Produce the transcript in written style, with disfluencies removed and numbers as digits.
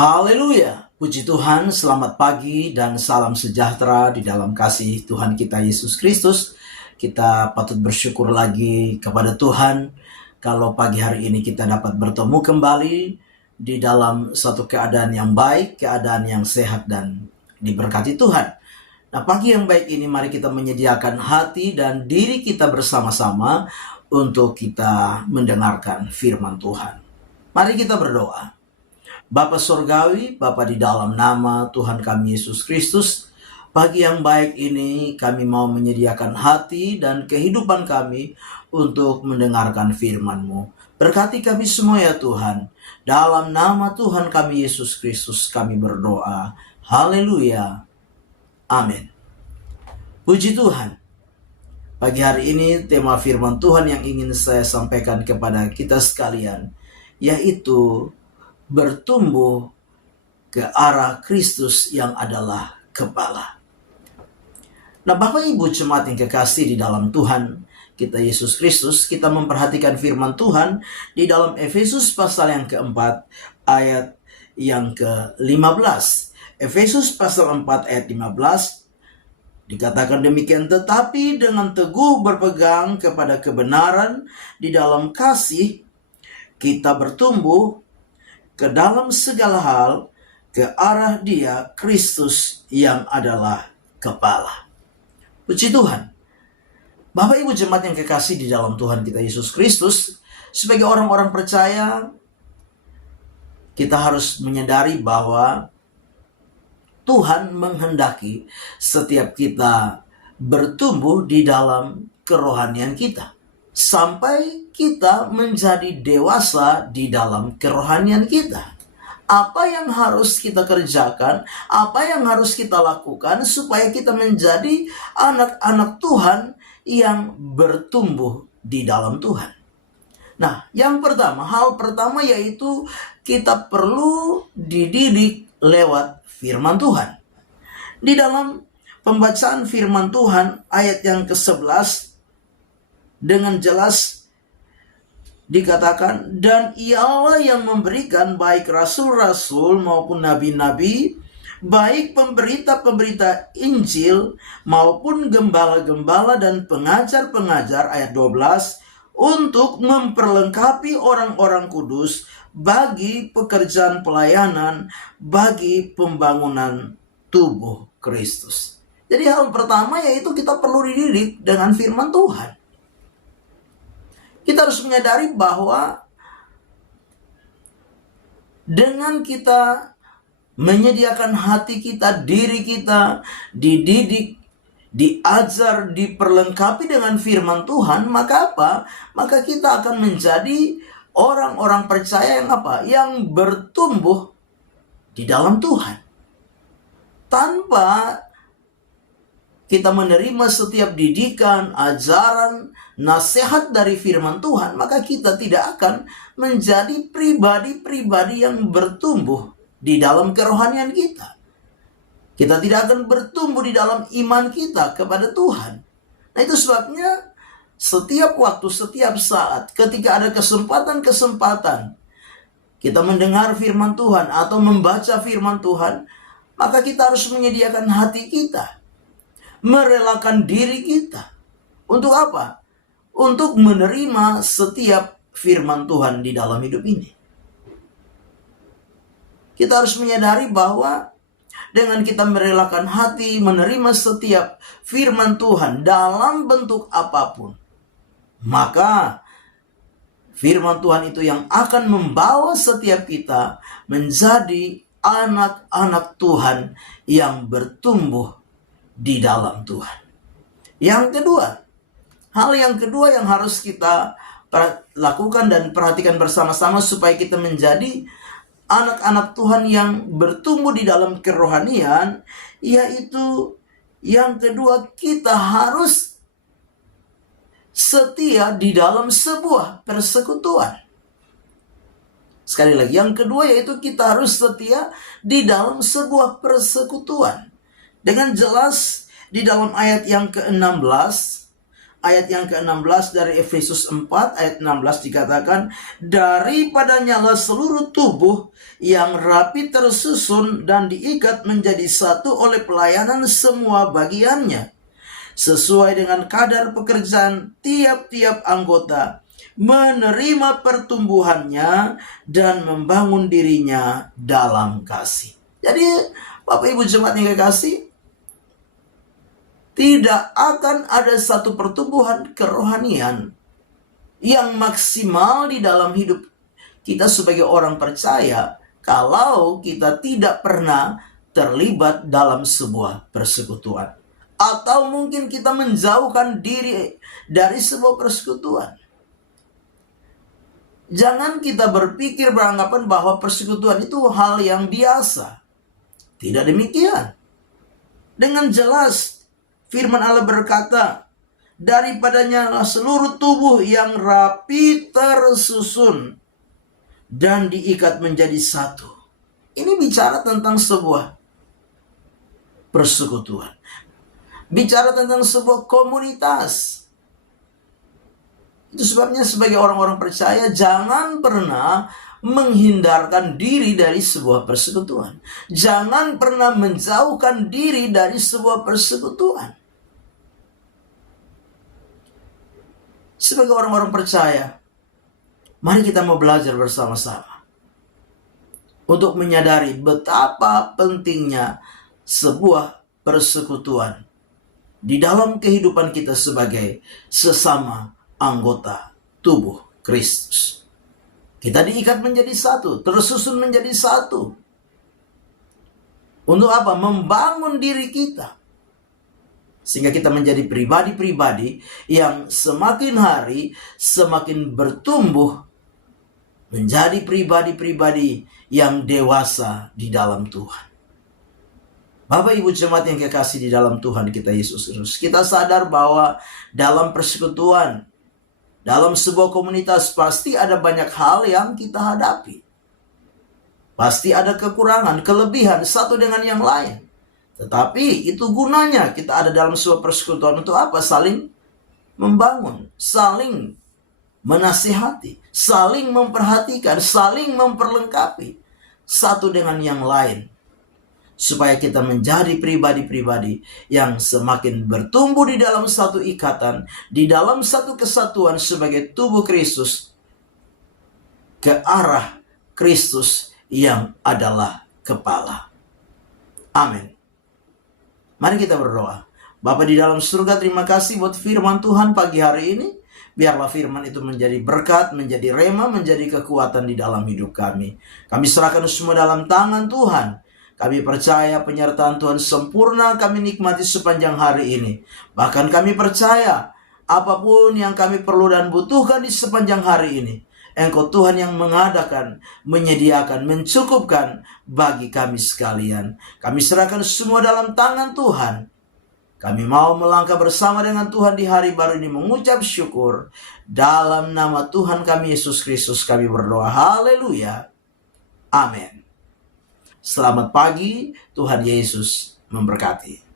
Haleluya, puji Tuhan, selamat pagi dan salam sejahtera di dalam kasih Tuhan kita Yesus Kristus. Kita patut bersyukur lagi kepada Tuhan kalau pagi hari ini kita dapat bertemu kembali di dalam suatu keadaan yang baik, keadaan yang sehat dan diberkati Tuhan. Nah, pagi yang baik ini mari kita menyediakan hati dan diri kita bersama-sama untuk kita mendengarkan firman Tuhan. Mari kita berdoa. Bapa Surgawi, Bapa di dalam nama Tuhan kami Yesus Kristus, pagi yang baik ini kami mau menyediakan hati dan kehidupan kami untuk mendengarkan firman-Mu. Berkati kami semua ya Tuhan. Dalam nama Tuhan kami Yesus Kristus kami berdoa. Haleluya. Amin. Puji Tuhan. Pagi hari ini tema firman Tuhan yang ingin saya sampaikan kepada kita sekalian, yaitu bertumbuh ke arah Kristus yang adalah kepala. Nah, Bapak Ibu jemaat yang kekasih di dalam Tuhan kita Yesus Kristus, kita memperhatikan firman Tuhan di dalam Efesus pasal yang keempat ayat yang ke-15. Efesus pasal 4 ayat 15 dikatakan demikian, tetapi dengan teguh berpegang kepada kebenaran di dalam kasih, kita bertumbuh ke dalam segala hal ke arah Dia, Kristus yang adalah kepala. Puji Tuhan. Bapak Ibu jemaat yang kekasih di dalam Tuhan kita Yesus Kristus, sebagai orang-orang percaya, kita harus menyadari bahwa Tuhan menghendaki setiap kita bertumbuh di dalam kerohanian kita, sampai kita menjadi dewasa di dalam kerohanian kita. Apa yang harus kita kerjakan, apa yang harus kita lakukan supaya kita menjadi anak-anak Tuhan yang bertumbuh di dalam Tuhan. Nah, hal pertama yaitu kita perlu dididik lewat firman Tuhan. Di dalam pembacaan firman Tuhan ayat yang ke-11 dengan jelas dikatakan, dan Ialah yang memberikan baik rasul-rasul maupun nabi-nabi, baik pemberita-pemberita Injil maupun gembala-gembala dan pengajar-pengajar, ayat 12, untuk memperlengkapi orang-orang kudus bagi pekerjaan pelayanan, bagi pembangunan tubuh Kristus. Jadi hal pertama yaitu kita perlu dididik dengan firman Tuhan. Kita harus menyadari bahwa dengan kita menyediakan hati kita, diri kita, dididik, diajar, diperlengkapi dengan firman Tuhan, maka apa? Maka kita akan menjadi orang-orang percaya yang apa? Yang bertumbuh di dalam Tuhan. Tanpa kita menerima setiap didikan, ajaran, nasihat dari firman Tuhan, maka kita tidak akan menjadi pribadi-pribadi yang bertumbuh di dalam kerohanian kita. Kita tidak akan bertumbuh di dalam iman kita kepada Tuhan. Nah, itu sebabnya setiap waktu, setiap saat, ketika ada kesempatan-kesempatan kita mendengar firman Tuhan atau membaca firman Tuhan, maka kita harus menyediakan hati kita, merelakan diri kita. Untuk apa? Untuk menerima setiap firman Tuhan di dalam hidup ini. Kita harus menyadari bahwa dengan kita merelakan hati, menerima setiap firman Tuhan dalam bentuk apapun, maka firman Tuhan itu yang akan membawa setiap kita menjadi anak-anak Tuhan yang bertumbuh di dalam Tuhan. Hal yang kedua yang harus kita lakukan dan perhatikan bersama-sama supaya kita menjadi anak-anak Tuhan yang bertumbuh di dalam kerohanian, yaitu yang kedua, kita harus setia di dalam sebuah persekutuan. Sekali lagi, yang kedua yaitu kita harus setia di dalam sebuah persekutuan. Dengan jelas di dalam ayat yang ke-16, ayat yang ke-16 dari Efesus 4 ayat 16 dikatakan, daripadanya lah seluruh tubuh yang rapi tersusun dan diikat menjadi satu oleh pelayanan semua bagiannya, sesuai dengan kadar pekerjaan tiap-tiap anggota, menerima pertumbuhannya dan membangun dirinya dalam kasih. Jadi Bapak Ibu jemaat yang kekasih, tidak akan ada satu pertumbuhan kerohanian yang maksimal di dalam hidup kita sebagai orang percaya kalau kita tidak pernah terlibat dalam sebuah persekutuan. Atau mungkin kita menjauhkan diri dari sebuah persekutuan. Jangan kita berpikir beranggapan bahwa persekutuan itu hal yang biasa. Tidak demikian. Dengan jelas firman Allah berkata, daripadanya seluruh tubuh yang rapi tersusun dan diikat menjadi satu. Ini bicara tentang sebuah persekutuan. Bicara tentang sebuah komunitas. Itu sebabnya sebagai orang-orang percaya jangan pernah menghindarkan diri dari sebuah persekutuan. Jangan pernah menjauhkan diri dari sebuah persekutuan. Sebagai orang-orang percaya, mari kita mau belajar bersama-sama untuk menyadari betapa pentingnya sebuah persekutuan di dalam kehidupan kita sebagai sesama anggota tubuh Kristus. Kita diikat menjadi satu, tersusun menjadi satu. Untuk apa? Membangun diri kita. Sehingga kita menjadi pribadi-pribadi yang semakin hari semakin bertumbuh menjadi pribadi-pribadi yang dewasa di dalam Tuhan. Bapak Ibu jemaat yang kekasih di dalam Tuhan kita Yesus Kristus, kita sadar bahwa dalam persekutuan, dalam sebuah komunitas pasti ada banyak hal yang kita hadapi. Pasti ada kekurangan, kelebihan satu dengan yang lain. Tetapi itu gunanya kita ada dalam sebuah persekutuan untuk apa? Saling membangun, saling menasihati, saling memperhatikan, saling memperlengkapi satu dengan yang lain. Supaya kita menjadi pribadi-pribadi yang semakin bertumbuh di dalam satu ikatan, di dalam satu kesatuan sebagai tubuh Kristus, ke arah Kristus yang adalah kepala. Amin. Mari kita berdoa. Bapa di dalam surga, terima kasih buat firman Tuhan pagi hari ini. Biarlah firman itu menjadi berkat, menjadi rema, menjadi kekuatan di dalam hidup kami. Kami serahkan semua dalam tangan Tuhan. Kami percaya penyertaan Tuhan sempurna kami nikmati sepanjang hari ini. Bahkan kami percaya apapun yang kami perlu dan butuhkan di sepanjang hari ini, Engkau Tuhan yang mengadakan, menyediakan, mencukupkan bagi kami sekalian. Kami serahkan semua dalam tangan Tuhan. Kami mau melangkah bersama dengan Tuhan di hari baru ini mengucap syukur. Dalam nama Tuhan kami Yesus Kristus kami berdoa. Haleluya. Amin. Selamat pagi, Tuhan Yesus memberkati.